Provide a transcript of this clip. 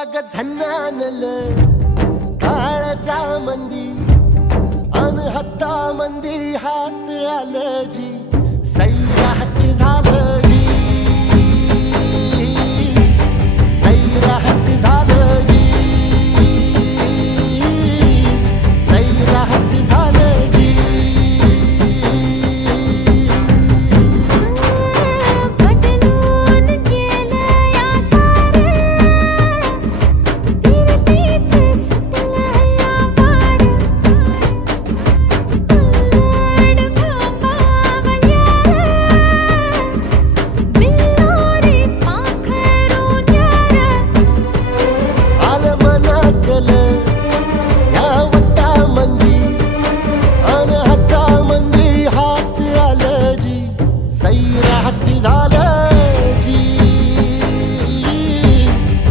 अग झन्नानल काळजा मंदी अन हत्ता मंदी हात आलं जी सैराट झालं जी सैराट